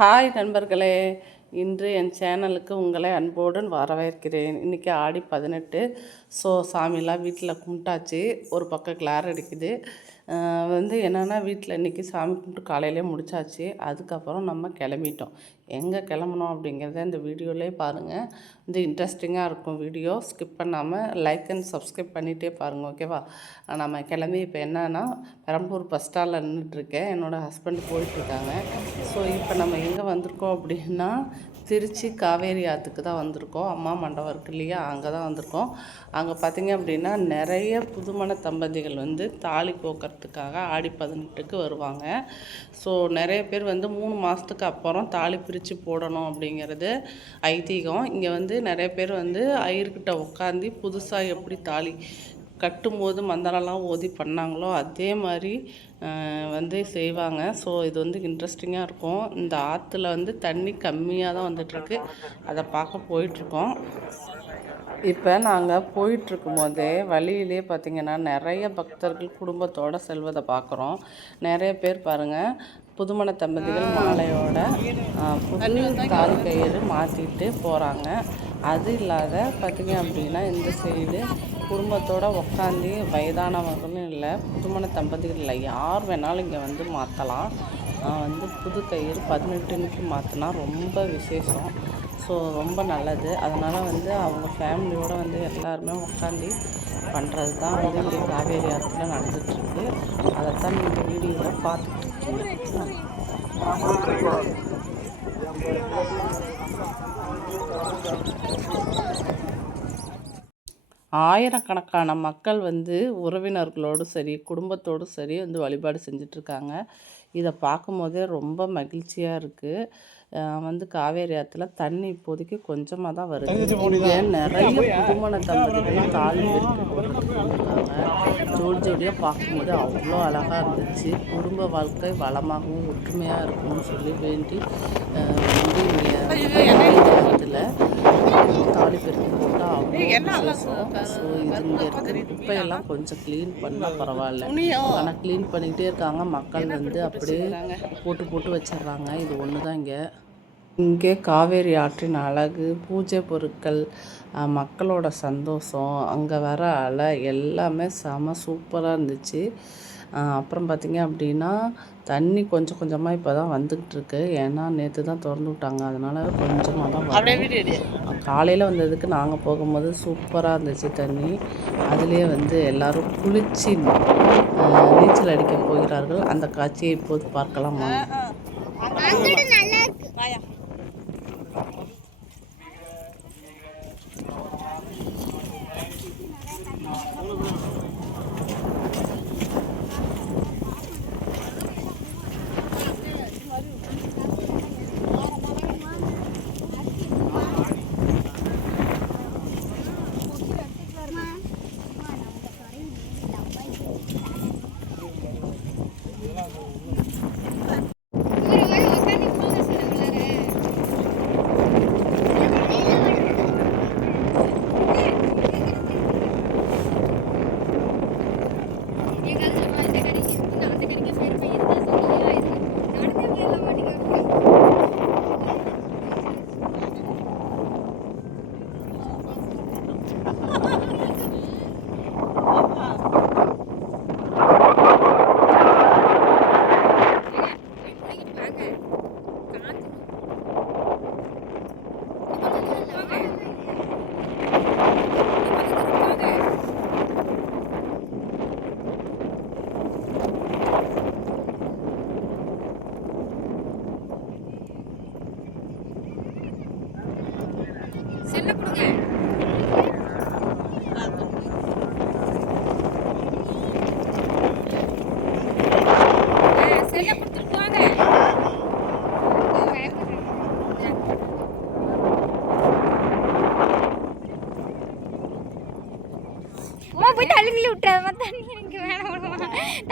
Hi நண்பர்களே, இன்று என் சேனலுக்கு உங்களை அன்போடு வரவேற்கிறேன். இன்றைக்கி ஆடி 18. ஸோ சாமிலாம் வீட்டில் கும்பிட்டாச்சு. ஒரு பக்கம் கிளார் அடிக்குது. என்னென்னா வீட்டில் இன்றைக்கி சாமி கும்பிட்டு காலையிலே முடித்தாச்சு. அதுக்கப்புறம் நம்ம கிளம்பிட்டோம். எங்கே கிளம்புனோம் அப்படிங்கிறத இந்த வீடியோவிலே பாருங்கள். இன்ட்ரெஸ்டிங்காக இருக்கும் வீடியோ. ஸ்கிப் பண்ணாமல் லைக் அண்ட் சப்ஸ்கிரைப் பண்ணிகிட்டே பாருங்கள், ஓகேவா? நம்ம கிளம்பி இப்போ என்னென்னா பெரம்பலூர் பஸ் ஸ்டாண்டில் நின்றுட்டுருக்கேன். என்னோடய ஹஸ்பண்ட் போயிட்டுருக்காங்க. ஸோ இப்போ நம்ம எங்கே வந்திருக்கோம் அப்படின்னா திருச்சி காவேரி ஆற்றுக்கு தான் வந்திருக்கோம். அம்மா மண்டபம் இருக்கு இல்லையா, அங்கே தான் வந்திருக்கோம். அங்கே பார்த்திங்க அப்படின்னா நிறைய புதுமண தம்பதிகள் தாலி கோக்கிறதுக்காக ஆடி 18க்கு வருவாங்க. ஸோ நிறைய பேர் 3 மாதத்துக்கு அப்புறம் தாலி பிரித்து போடணும் அப்படிங்கிறது ஐதீகம். இங்கே நிறைய பேர் ஐயர்கிட்ட உட்காந்து புதுசாக எப்படி தாலி கட்டும்போது மந்திரம்லாம் ஓதி பண்ணாங்களோ அதே மாதிரி செய்வாங்க. ஸோ இது இன்ட்ரெஸ்டிங்காக இருக்கும். இந்த ஆற்றுல தண்ணி கம்மியாக தான் வந்துட்டுருக்கு. அதை பார்க்க போயிட்டுருக்கோம். இப்போ நாங்கள் போயிட்டுருக்கும் போதே வழியிலே பார்த்திங்கன்னா நிறைய பக்தர்கள் குடும்பத்தோடு செல்வதை பார்க்குறோம். நிறைய பேர் பாருங்கள், புதுமண தம்பதிகள் மாலையோட புது தாலி கயிறு மாற்றிட்டு போகிறாங்க. அது இல்லாத பார்த்திங்க அப்படின்னா இந்த சைடு குடும்பத்தோடு உட்காந்து வயதானவர்களும் இல்லை, புதுமண தம்பதிகள் இல்லை, யார் வேணாலும் இங்கே மாற்றலாம். புது கயிறு 18 மாற்றினா ரொம்ப விசேஷம். ஸோ ரொம்ப நல்லது. அதனால் அவங்க ஃபேமிலியோடு எல்லாருமே உட்காந்து பண்ணுறது தான் இங்கே காவேரி ஆற்றுல நடந்துகிட்ருக்கு. அதைத்தான் நீங்கள் வீடியோவில் பார்த்துட்ருக்கீங்க. ஆயிரக்கணக்கான மக்கள் உறவினர்களோடு சரி குடும்பத்தோடு சரி வழிபாடு செஞ்சிட்ருக்காங்க. இதை பார்க்கும்போதே ரொம்ப மகிழ்ச்சியாக இருக்குது. காவேரி ஆற்றுல தண்ணி இப்போதைக்கு கொஞ்சமாக தான் வருது. இங்கே நிறைய புதுமண தம்பதிகள் தாலி பெருக்கு போட்டுருக்காங்க. ஜோடி ஜோடியாக பார்க்கும்போது அவ்வளோ அழகாக இருந்துச்சு. குடும்ப வாழ்க்கை வளமாகவும் ஒற்றுமையாக இருக்கும்னு சொல்லி வேண்டி ஆற்றுல தாலி பெருக்கு போட்டால் அவ்வளோ விசேஷம். ஸோ இது இங்கே இருக்கிற குப்பையெல்லாம் கொஞ்சம் க்ளீன் பண்ணால் பரவாயில்ல. ஆனால் க்ளீன் பண்ணிக்கிட்டே இருக்காங்க. மக்கள் அப்படியே போட்டு வச்சிடுறாங்க. இது ஒன்று தான் இங்கே காவேரி ஆற்றின் அழகு, பூஜை பொருட்கள், மக்களோட சந்தோஷம், அங்கே வர அலை எல்லாமே செம சூப்பராக இருந்துச்சு. அப்புறம் பார்த்திங்க அப்படின்னா தண்ணி கொஞ்சம் கொஞ்சமாக இப்போ தான் வந்துக்கிட்டுருக்கு. ஏன்னா நேற்று தான் திறந்து விட்டாங்க, அதனால் கொஞ்சமாக தான் வரும். காலையில் வந்ததுக்கு நாங்கள் போகும்போது சூப்பராக இருந்துச்சு தண்ணி. அதுலேயே எல்லோரும் குளித்து நீச்சல் அடிக்க போகிறார்கள். அந்த காட்சியை இப்போது பார்க்கலாமா? போய் தள்ளி விட்டுறாம தண்ணி எனக்கு வேணாம்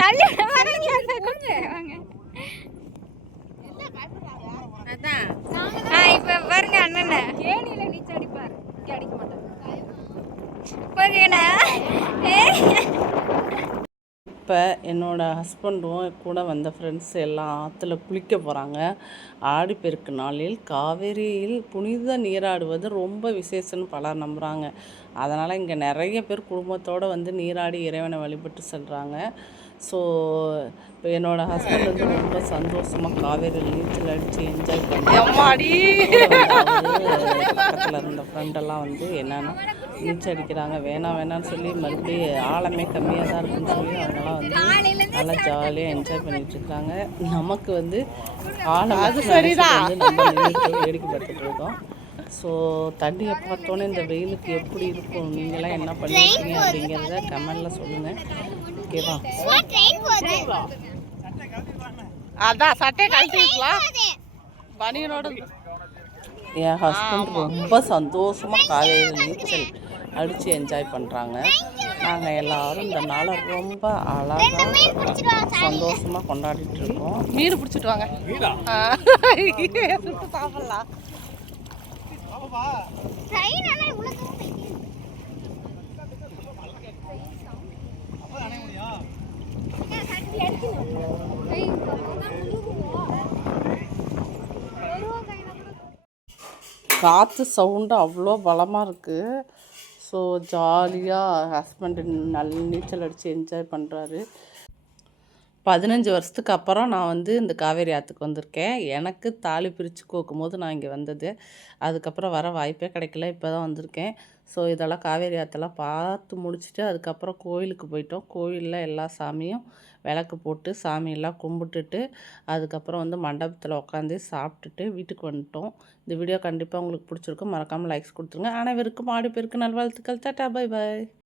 தள்ளி அதான் இப்ப பாருங்க அண்ணன் கேணியில நீச்சல் அடிப்பாரு, அடிக்க மாட்டாங்க. இப்போ என்னோடய ஹஸ்பண்டும் கூட வந்த ஃப்ரெண்ட்ஸ் எல்லாம் ஆற்றுல குளிக்க போகிறாங்க. ஆடிப்பெருக்கு நாளில் காவேரியில் புனித நீராடுவது ரொம்ப விசேஷம்னு பலர் நம்புகிறாங்க. அதனால் இங்கே நிறைய பேர் குடும்பத்தோடு வந்து நீராடி இறைவனை வழிபட்டு செல்கிறாங்க. ஸோ இப்போ என்னோடய ஹஸ்பண்ட் வந்து ரொம்ப சந்தோஷமாக காவேரியில் நீச்சல் அடித்து என்ஜாய் பண்ணி பக்கத்தில் இருந்த ஃப்ரெண்டெல்லாம் வந்து என்னென்னா நீச்சல் அடிக்கிறாங்க, வேணான்னு சொல்லி மறுபடியும் ஆழமே கம்மியாக தான் இருக்குன்னு சொல்லி அவங்களாம் வந்து நல்லா ஜாலியாக என்ஜாய் பண்ணிகிட்ருக்காங்க. நமக்கு வந்து ஆழம் வந்து நம்ம நின்றுட்டு வேடிக்கை பார்த்துட்டு இருக்கோம். ஸோ தண்ணியை பார்த்தோன்னே இந்த வெயிலுக்கு எப்படி இருக்கும், நீங்களாம் என்ன பண்ணியிருக்கீங்க அப்படிங்கிறத கமெண்டில் சொல்லுங்கள். ஓகேவா? அதான் சட்டையை கழட்டிக்கலாம் பனியனோட. என் ஹஸ்பண்ட் ரொம்ப சந்தோஷமாக காலையில் நீச்சல் அடித்து என்ஜாய் பண்ணுறாங்க. நாங்கள் எல்லோரும் இந்த நாளை ரொம்ப அழகாக சந்தோஷமாக கொண்டாடிட்டு இருக்கோம். மீன் பிடிச்சிட்டு வாங்க, சுட்டு சாப்பிடலாம். காற்று சவுண்டு அவ்வளோ பலமாக இருக்குது. ஸோ ஜாலியாக ஹஸ்பண்டு நல்ல நீச்சல் அடித்து என்ஜாய் பண்ணுறாரு. 15 வருஷத்துக்கு அப்புறம் நான் வந்து இந்த காவேரி ஆற்றுக்கு வந்திருக்கேன். எனக்கு தாலி பிரித்து கோக்கும்போது நான் இங்கே வந்தது. அதுக்கப்புறம் வர வாய்ப்பே கிடைக்கல, இப்போ தான் வந்திருக்கேன். ஸோ இதெல்லாம் காவேரி ஆற்றெல்லாம் பார்த்து முடிச்சுட்டு அதுக்கப்புறம் கோயிலுக்கு போயிட்டோம். கோயிலில் எல்லா சாமியும் விளக்கு போட்டு சாமியெல்லாம் கும்பிட்டுட்டு அதுக்கப்புறம் வந்து மண்டபத்தில் உட்காந்து சாப்பிட்டுட்டு வீட்டுக்கு வந்துட்டோம். இந்த வீடியோ கண்டிப்பாக உங்களுக்கு பிடிச்சிருக்கும். மறக்காமல் லைக்ஸ் கொடுத்துருங்க. அனைவருக்கும் ஆடிப்பெருக்கு நல்வாழ்த்துக்கள். Tata, bye bye.